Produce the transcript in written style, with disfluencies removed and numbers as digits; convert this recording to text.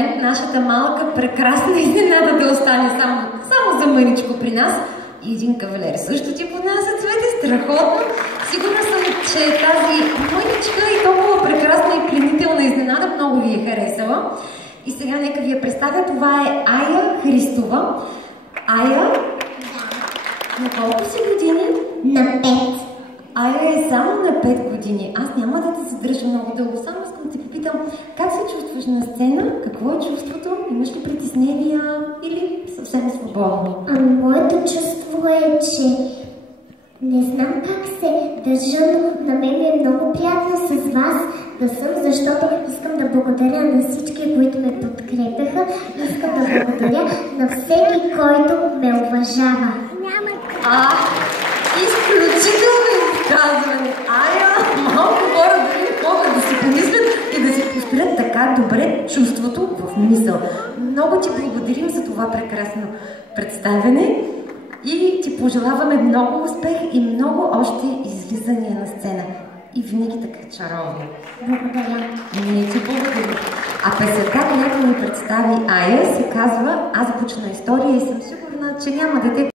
момент нашата малка, прекрасна изненада да остане само за мъничко при нас. И един кавалер също ти поднася цвете, страхотно. Сигурна съм, че тази мъничка и толкова прекрасна и пленителна изненада много ви е харесала. И сега нека ви я представя. Това е Ая Христова. Ая, на колко си години? На 5. Ая е само на 5 години. Аз няма да те задържа много дълго. Само искам да те попитам, как се чувстваш на сцена? Какво е чувството? Имаш ли притеснения или съвсем свободно? Моето чувство е, че не знам как се държа, но на мен ми е много приятно с вас да съм, защото искам да благодаря на всички, които ме подкрепяха. Искам да благодаря на всеки, който ме уважава. Изключително изказване! Ая, малко хора дори могат да си помислят и да си построят така добре чувството в мисъл. Много ти благодарим за това прекрасно представяне и ти пожелаваме много успех и много още излизания на сцена. И винаги така чаровно. Благодаря. Ние ти благодарим. А песента, която ни представи Ая, се казва Азбучна история и съм сигурна, че няма да те